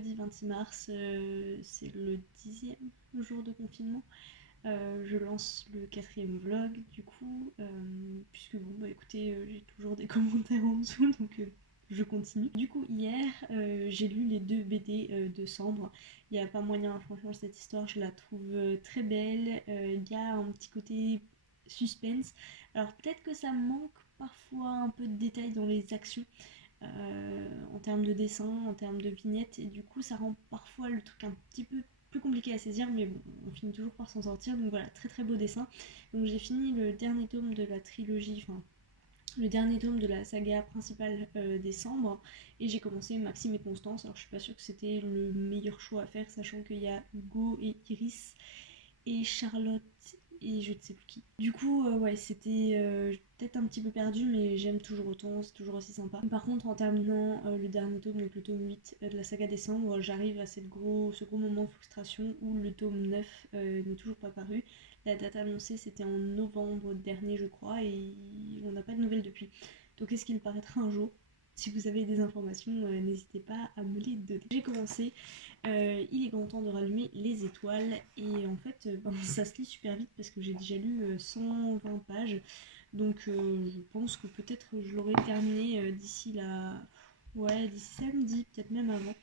jeudi 26 mars, c'est le 10e jour de confinement. Je lance le 4e vlog du coup, puisque bon bah écoutez, j'ai toujours des commentaires en dessous donc je continue. Du coup hier j'ai lu les 2 BD de Sambre. Il n'y a pas moyen, franchement cette histoire je la trouve très belle, il y a un petit côté suspense. Alors peut-être que ça manque parfois un peu de détails dans les actions, en termes de dessin, en termes de vignettes, et du coup ça rend parfois le truc un petit peu plus compliqué à saisir, mais bon, on finit toujours par s'en sortir, donc voilà, très très beau dessin. Donc j'ai fini le dernier tome de la trilogie, enfin le dernier tome de la saga principale des Cendres, et j'ai commencé Maxime et Constance. Alors je suis pas sûre que c'était le meilleur choix à faire, sachant qu'il y a Hugo et Iris et Charlotte et je ne sais plus qui. Du coup, ouais, c'était peut-être un petit peu perdu, mais j'aime toujours autant, c'est toujours aussi sympa. Par contre, en terminant le dernier tome, donc le tome 8 de la saga Décembre, j'arrive à ce gros moment de frustration où le tome 9 n'est toujours pas paru. La date annoncée, c'était en novembre dernier, je crois, et on n'a pas de nouvelles depuis. Donc, est-ce qu'il paraîtra un jour? Si vous avez des informations, n'hésitez pas à me les donner. J'ai commencé il est grand temps de rallumer les étoiles, et en fait ça se lit super vite parce que j'ai déjà lu 120 pages, donc je pense que peut-être je l'aurai terminé d'ici d'ici samedi, peut-être même avant.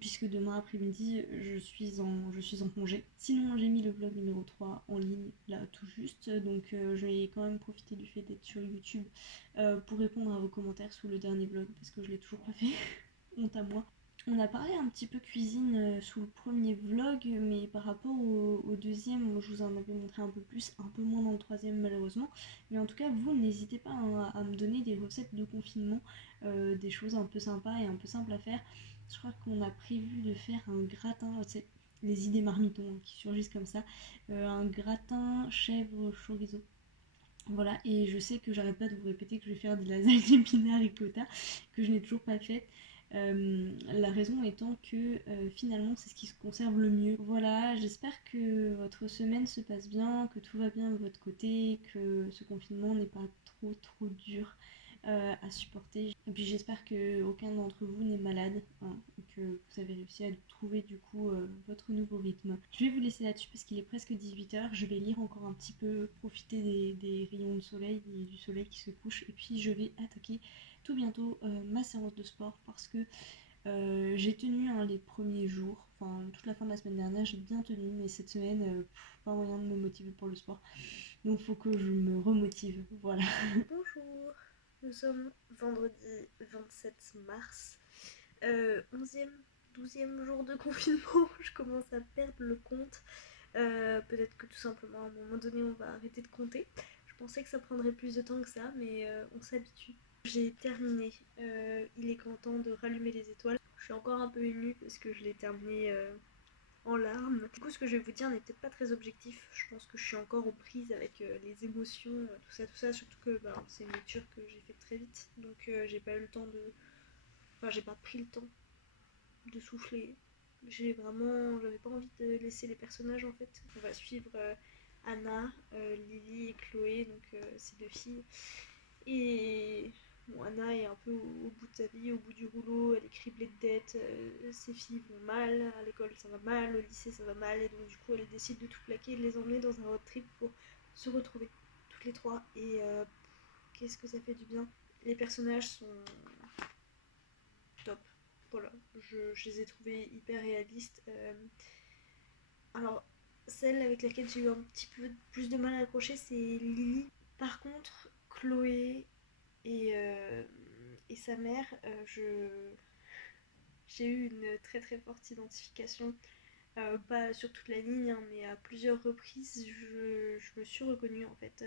Puisque demain après-midi je suis en congé. Sinon j'ai mis le vlog numéro 3 en ligne là tout juste, donc je vais quand même profiter du fait d'être sur YouTube pour répondre à vos commentaires sous le dernier vlog parce que je l'ai toujours pas fait. Honte à moi. On a parlé un petit peu cuisine sous le premier vlog, mais par rapport au deuxième, je vous en avais montré un peu plus, un peu moins dans le troisième malheureusement. Mais en tout cas, vous n'hésitez pas à me donner des recettes de confinement, des choses un peu sympas et un peu simples à faire. Je crois qu'on a prévu de faire un gratin, c'est les idées marmitons qui surgissent comme ça, un gratin chèvre chorizo. Voilà, et je sais que j'arrête pas de vous répéter que je vais faire des lasagnes épinards ricotta, que je n'ai toujours pas faites. La raison étant que finalement c'est ce qui se conserve le mieux. Voilà, j'espère que votre semaine se passe bien, que tout va bien de votre côté, que ce confinement n'est pas trop dur à supporter. Et puis j'espère que aucun d'entre vous n'est malade, hein, et que vous avez réussi à trouver du coup votre nouveau rythme. Je vais vous laisser là-dessus parce qu'il est presque 18h. Je vais lire encore un petit peu, profiter des rayons de soleil et du soleil qui se couche, et puis je vais attaquer tout bientôt ma séance de sport parce que j'ai tenu les premiers jours, enfin toute la fin de la semaine dernière j'ai bien tenu, mais cette semaine pas moyen de me motiver pour le sport, donc faut que je me remotive, voilà. Bonjour, nous sommes vendredi 27 mars, 11e, 12e jour de confinement. Je commence à perdre le compte. Peut-être que tout simplement à un moment donné on va arrêter de compter. Je pensais que ça prendrait plus de temps que ça, mais on s'habitue. J'ai terminé, il est grand temps de rallumer les étoiles. Je suis encore un peu émue parce que je l'ai terminé en larmes. Du coup, ce que je vais vous dire n'est peut-être pas très objectif. Je pense que je suis encore aux prises avec les émotions, tout ça. Surtout que c'est une lecture que j'ai faite très vite, donc j'ai pas eu le temps de. Enfin, j'ai pas pris le temps de souffler. J'avais pas envie de laisser les personnages en fait. On va suivre Anna, Lily et Chloé, donc ces deux filles. Et bon, Anna est un peu au bout de sa vie, au bout du rouleau, elle est criblée de dettes, ses filles vont mal, à l'école ça va mal, au lycée ça va mal, et donc du coup elle décide de tout plaquer et de les emmener dans un road trip pour se retrouver toutes les trois. Et qu'est-ce que ça fait du bien. Les personnages sont top. Voilà, je les ai trouvés hyper réalistes. Alors, celle avec laquelle j'ai eu un petit peu plus de mal à accrocher, c'est Lily. Par contre, Chloé et sa mère, j'ai eu une très forte identification. Pas sur toute la ligne, hein, mais à plusieurs reprises, je me suis reconnue en fait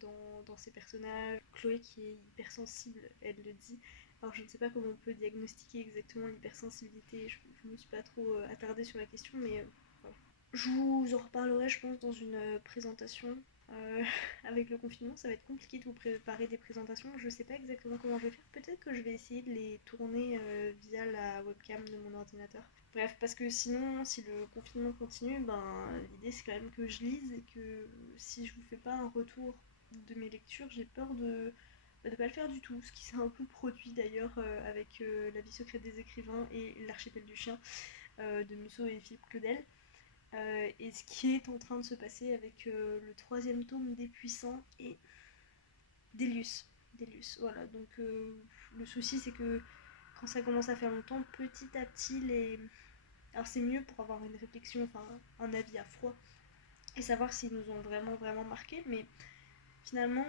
dans ces personnages. Chloé qui est hypersensible, elle le dit. Alors je ne sais pas comment on peut diagnostiquer exactement l'hypersensibilité, je me suis pas trop attardée sur la question, mais voilà. Je vous en reparlerai je pense dans une présentation. Euh, Avec le confinement, ça va être compliqué de vous préparer des présentations. Je sais pas exactement comment je vais faire. Peut-être que je vais essayer de les tourner via la webcam de mon ordinateur. Bref, parce que sinon, si le confinement continue, l'idée c'est quand même que je lise, et que si je vous fais pas un retour de mes lectures, j'ai peur de pas le faire du tout, ce qui s'est un peu produit d'ailleurs avec La vie secrète des écrivains et L'archipel du chien de Musso et Philippe Claudel. Et ce qui est en train de se passer avec le troisième tome des Puissants et Delius. Delius, voilà. Donc le souci c'est que quand ça commence à faire longtemps, petit à petit les... Alors c'est mieux pour avoir une réflexion, enfin un avis à froid et savoir s'ils nous ont vraiment vraiment marqué, mais finalement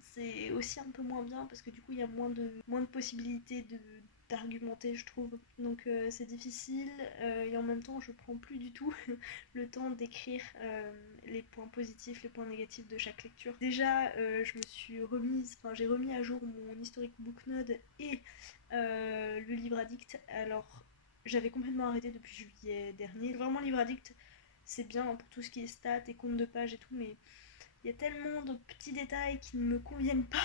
c'est aussi un peu moins bien parce que du coup il y a moins de possibilités d'argumenter je trouve, donc c'est difficile et en même temps je prends plus du tout le temps d'écrire les points positifs, les points négatifs de chaque lecture. Déjà j'ai remis à jour mon historique Booknode et le livre addict. Alors j'avais complètement arrêté depuis juillet dernier. Vraiment livre addict c'est bien pour tout ce qui est stats et compte de page et tout, mais il y a tellement de petits détails qui ne me conviennent pas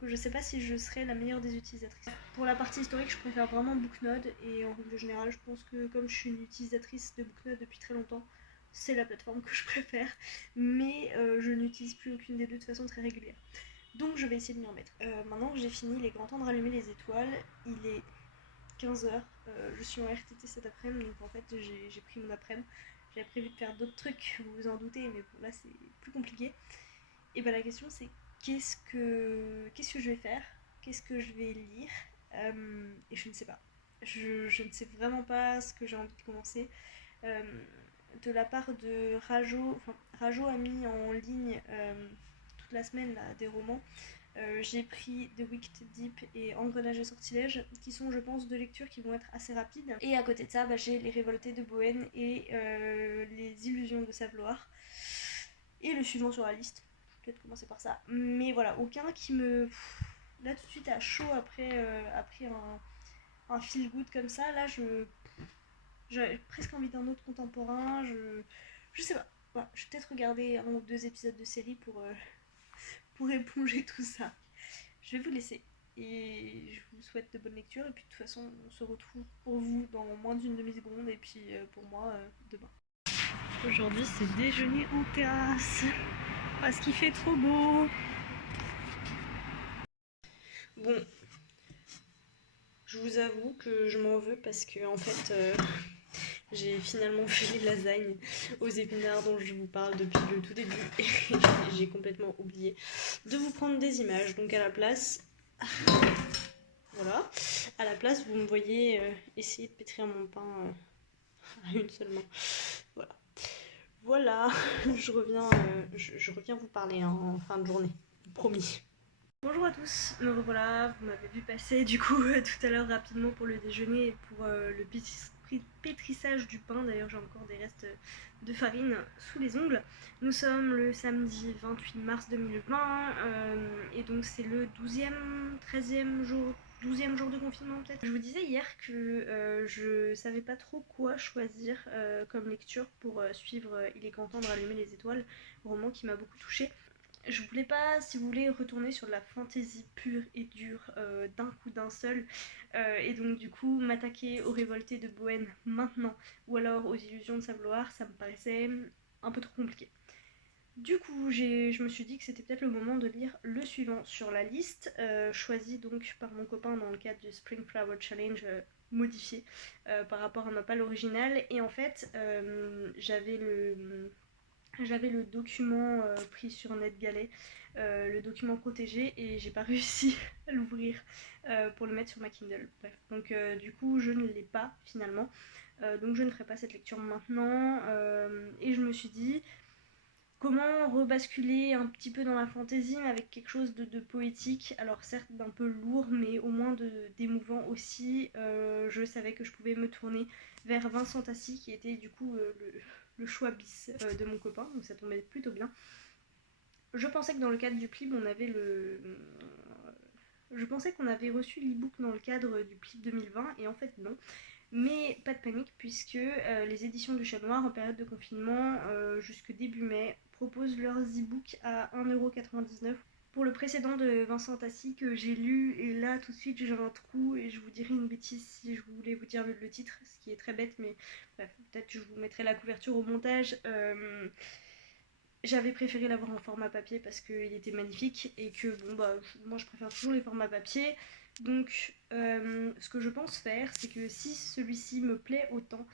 que je sais pas si je serai la meilleure des utilisatrices. Pour la partie historique, je préfère vraiment Booknode et en règle générale, je pense que comme je suis une utilisatrice de Booknode depuis très longtemps, c'est la plateforme que je préfère, mais je n'utilise plus aucune des deux de façon très régulière. Donc je vais essayer de m'y remettre. Maintenant que j'ai fini Les Grands Temps de rallumer les étoiles, il est 15h, je suis en RTT cet après-midi, donc en fait j'ai pris mon après-midi. J'avais prévu de faire d'autres trucs, vous vous en doutez, mais bon là c'est plus compliqué. Et bah la question c'est qu'est-ce que je vais faire, qu'est-ce que je vais lire, et je ne sais pas. Je ne sais vraiment pas ce que j'ai envie de commencer. Euh, de la part de Rajo, enfin Rajo a mis en ligne toute la semaine là, des romans. J'ai pris The Wicked Deep et Engrenage et Sortilège, qui sont, je pense, deux lectures qui vont être assez rapides. Et à côté de ça, j'ai Les Révoltés de Bohème et Les Illusions de Saveloire. Et le suivant sur la liste. Peut-être commencer par ça. Mais voilà, aucun qui me. Là, tout de suite, à chaud après un feel good comme ça, là, j'avais presque envie d'un autre contemporain. Je sais pas. Voilà, je vais peut-être regarder un ou deux épisodes de série pour éponger tout ça. Je vais vous laisser et je vous souhaite de bonnes lectures et puis de toute façon on se retrouve pour vous dans moins d'une demi-seconde et puis pour moi demain. Aujourd'hui c'est déjeuner en terrasse parce qu'il fait trop beau. Bon, je vous avoue que je m'en veux parce que en fait j'ai finalement fait les lasagnes aux épinards dont je vous parle depuis le tout début et j'ai complètement oublié de vous prendre des images, donc à la place... Voilà. À la place, vous me voyez essayer de pétrir mon pain à une seule main. Voilà. Voilà. Je reviens vous parler en fin de journée. Promis. Bonjour à tous. Me revoilà. Vous m'avez vu passer du coup tout à l'heure rapidement pour le déjeuner et pour le pétrissage du pain. D'ailleurs, j'ai encore des restes de farine sous les ongles. Nous sommes le samedi 28 mars 2020 et donc c'est le 12e jour de confinement peut-être. Je vous disais hier que je savais pas trop quoi choisir comme lecture pour suivre Il est grand temps de rallumer les étoiles, roman qui m'a beaucoup touchée. Je voulais pas, si vous voulez, retourner sur de la fantaisie pure et dure d'un coup d'un seul, et donc du coup m'attaquer aux révoltés de Bohème maintenant, ou alors aux illusions de Saveloire, ça me paraissait un peu trop compliqué. Du coup, je me suis dit que c'était peut-être le moment de lire le suivant sur la liste, choisi donc par mon copain dans le cadre du Spring Flower Challenge modifié par rapport à ma palle originale. Et en fait, j'avais le document pris sur NetGalley, le document protégé, et j'ai pas réussi à l'ouvrir pour le mettre sur ma Kindle. Bref, donc du coup, je ne l'ai pas finalement. Donc je ne ferai pas cette lecture maintenant. Et je me suis dit, comment rebasculer un petit peu dans la fantaisie, mais avec quelque chose de poétique, alors certes d'un peu lourd, mais au moins d'émouvant aussi. Je savais que je pouvais me tourner vers Vincent Tassi, qui était du coup le choix bis de mon copain, donc ça tombait plutôt bien. Je pensais que dans le cadre du PLIB, on avait Je pensais qu'on avait reçu l'e-book dans le cadre du PLIB 2020, et en fait non. Mais pas de panique, puisque les éditions du Chat Noir, en période de confinement, jusque début mai, proposent leurs e-books à 1,99€. Pour le précédent de Vincent Tassi que j'ai lu, et là tout de suite j'ai un trou et je vous dirai une bêtise si je voulais vous dire le titre, ce qui est très bête, mais bref, peut-être que je vous mettrai la couverture au montage. J'avais préféré l'avoir en format papier parce qu'il était magnifique et que bon bah moi je préfère toujours les formats papier. Donc ce que je pense faire, c'est que si celui-ci me plaît autant,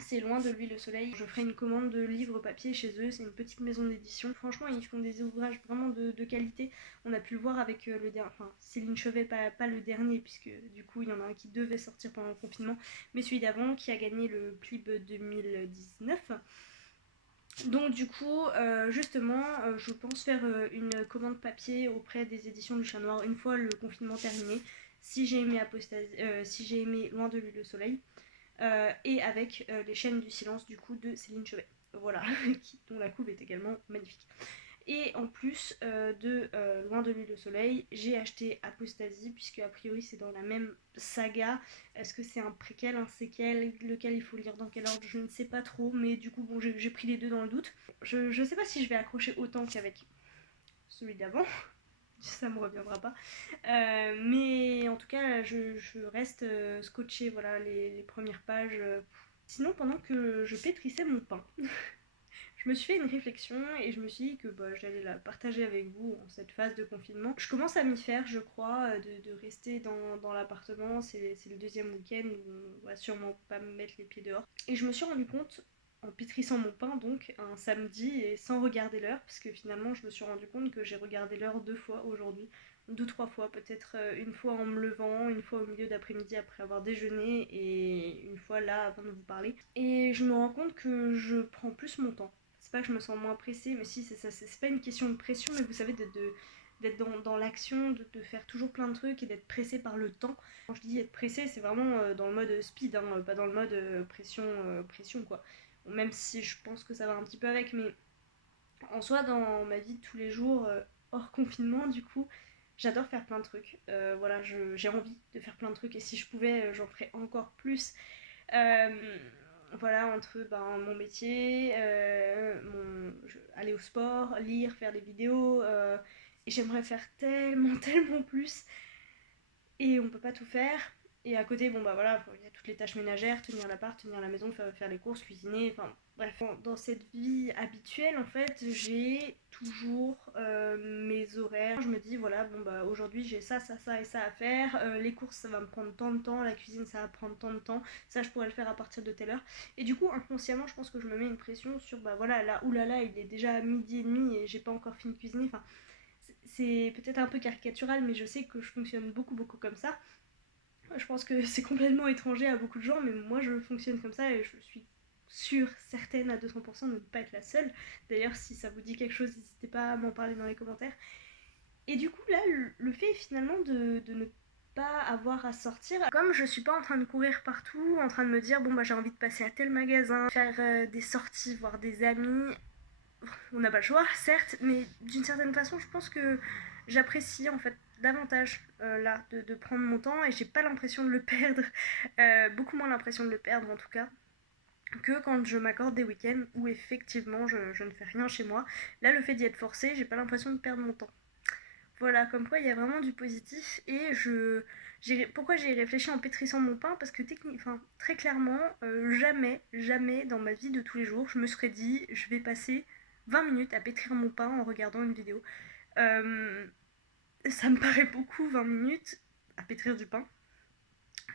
c'est Loin de lui le soleil, je ferai une commande de livres papier chez eux. C'est une petite maison d'édition. Franchement, ils font des ouvrages vraiment de qualité. On a pu le voir avec le dernier, enfin Céline Chevet, pas le dernier, puisque du coup il y en a un qui devait sortir pendant le confinement, mais celui d'avant qui a gagné le PLIB 2019. Donc du coup, justement, je pense faire une commande papier auprès des éditions du Chat Noir une fois le confinement terminé, si j'ai aimé si j'ai aimé Loin de lui le soleil, et avec Les chaînes du silence du coup de Céline Chevet. Voilà, dont la couve est également magnifique. Et en plus de Loin de lui le soleil, j'ai acheté Apostasie, puisque a priori c'est dans la même saga. Est-ce que c'est un préquel, un séquel, lequel il faut lire dans quel ordre, je ne sais pas trop, mais du coup bon, j'ai pris les deux dans le doute. Je sais pas si je vais accrocher autant qu'avec celui d'avant, ça me reviendra pas. Mais en tout cas, je reste scotchée, voilà, les premières pages. Sinon, pendant que je pétrissais mon pain, je me suis fait une réflexion et je me suis dit que bah, j'allais la partager avec vous en cette phase de confinement. Je commence à m'y faire, je crois, de rester dans l'appartement. C'est le deuxième week-end où on va sûrement pas me mettre les pieds dehors. Et je me suis rendu compte, en pétrissant mon pain, donc un samedi, et sans regarder l'heure, parce que finalement je me suis rendu compte que j'ai regardé l'heure 2 fois aujourd'hui. 2-3 fois, peut-être une fois en me levant, une fois au milieu d'après-midi après avoir déjeuné, et une fois là avant de vous parler. Et je me rends compte que je prends plus mon temps. C'est pas que je me sens moins pressée, mais si, c'est ça. C'est pas une question de pression, mais vous savez, d'être dans l'action, de faire toujours plein de trucs et d'être pressée par le temps. Quand je dis être pressée, c'est vraiment dans le mode speed, hein, pas dans le mode pression quoi. Même si je pense que ça va un petit peu avec, mais en soi, dans ma vie de tous les jours, hors confinement, du coup, j'adore faire plein de trucs. Voilà, j'ai envie de faire plein de trucs et si je pouvais, j'en ferais encore plus. Euh, voilà, entre mon métier, aller au sport, lire, faire des vidéos. Et j'aimerais faire tellement, tellement plus. Et on peut pas tout faire. Et à côté, bon bah voilà, il y a toutes les tâches ménagères, tenir l'appart, tenir la maison, faire les courses, cuisiner, enfin bref. Dans cette vie habituelle, en fait, j'ai toujours mes horaires. Je me dis, voilà, bon bah aujourd'hui j'ai ça, ça, ça et ça à faire. Les courses, ça va me prendre tant de temps. La cuisine, ça va prendre tant de temps. Ça, je pourrais le faire à partir de telle heure. Et du coup, inconsciemment, je pense que je me mets une pression sur, bah voilà, là, oulala, il est déjà midi et demi et j'ai pas encore fini de cuisiner. Enfin, c'est peut-être un peu caricatural, mais je sais que je fonctionne beaucoup, beaucoup comme ça. Je pense que c'est complètement étranger à beaucoup de gens, mais moi je fonctionne comme ça et je suis sûre, certaine à 200% de ne pas être la seule. D'ailleurs, si ça vous dit quelque chose, n'hésitez pas à m'en parler dans les commentaires. Et du coup, là, le fait finalement de ne pas avoir à sortir, comme je suis pas en train de courir partout, en train de me dire bon bah j'ai envie de passer à tel magasin, faire des sorties, voir des amis, on n'a pas le choix, certes, mais d'une certaine façon, je pense que j'apprécie en fait davantage là de prendre mon temps et j'ai pas l'impression de le perdre, beaucoup moins l'impression de le perdre en tout cas que quand je m'accorde des week-ends où effectivement je ne fais rien chez moi. Là, le fait d'y être forcé, j'ai pas l'impression de perdre mon temps. Voilà, comme quoi il y a vraiment du positif et pourquoi j'ai réfléchi en pétrissant mon pain, parce que très clairement, jamais, jamais dans ma vie de tous les jours, je me serais dit je vais passer 20 minutes à pétrir mon pain en regardant une vidéo. Euh, Ça me paraît beaucoup 20 minutes à pétrir du pain,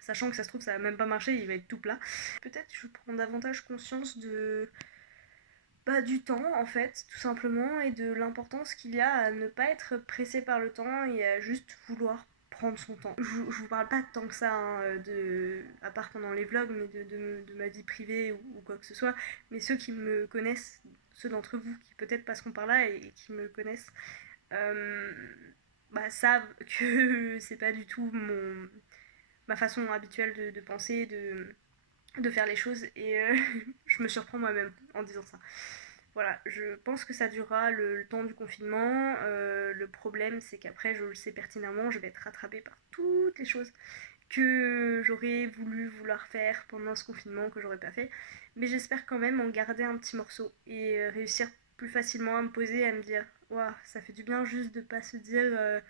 sachant que ça se trouve ça va même pas marcher, il va être tout plat. Peut-être je prends davantage conscience du temps en fait, tout simplement, et de l'importance qu'il y a à ne pas être pressé par le temps et à juste vouloir prendre son temps. Je vous parle pas tant que ça, hein, à part pendant les vlogs, mais de ma vie privée ou quoi que ce soit, mais ceux qui me connaissent, ceux d'entre vous qui peut-être passeront par là et qui me connaissent, euh, savent que c'est pas du tout ma façon habituelle de penser, de faire les choses, et je me surprends moi-même en disant ça. Voilà, je pense que ça durera le temps du confinement. Le problème, c'est qu'après, je le sais pertinemment, je vais être rattrapée par toutes les choses que j'aurais voulu vouloir faire pendant ce confinement, que j'aurais pas fait. Mais j'espère quand même en garder un petit morceau et réussir plus facilement à me poser, à me dire waouh, ça fait du bien juste de pas se dire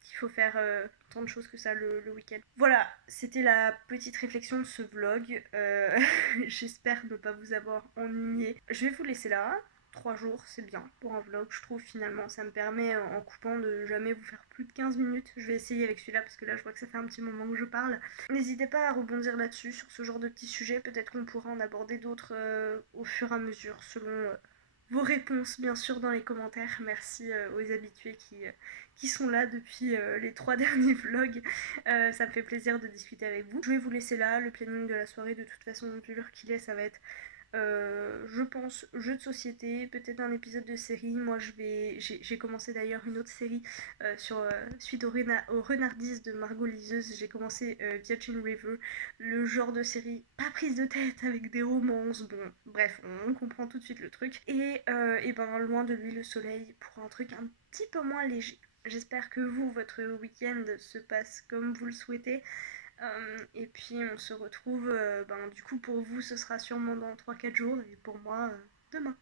qu'il faut faire tant de choses que ça le week-end. Voilà, c'était la petite réflexion de ce vlog. J'espère ne pas vous avoir ennuyé. Je vais vous laisser là. 3 jours, c'est bien pour un vlog, je trouve finalement. Ça me permet en coupant de jamais vous faire plus de 15 minutes. Je vais essayer avec celui-là parce que là je vois que ça fait un petit moment que je parle. N'hésitez pas à rebondir là-dessus, sur ce genre de petits sujets. Peut-être qu'on pourra en aborder d'autres au fur et à mesure, selon vos réponses bien sûr dans les commentaires. Merci aux habitués qui sont là depuis les 3 derniers vlogs. Ça me fait plaisir de discuter avec vous. Je vais vous laisser là, le planning de la soirée de toute façon, vu l'heure qu'il est, ça va être je pense jeu de société, peut-être un épisode de série. Moi j'ai commencé d'ailleurs une autre série suite au Renardise de Margot Liseuse. J'ai commencé Virgin River, le genre de série pas prise de tête avec des romances. Bon, bref, on comprend tout de suite le truc. Et ben loin de lui le soleil pour un truc un petit peu moins léger. J'espère que vous, votre week-end se passe comme vous le souhaitez. Et puis on se retrouve, du coup pour vous ce sera sûrement dans 3-4 jours et pour moi demain.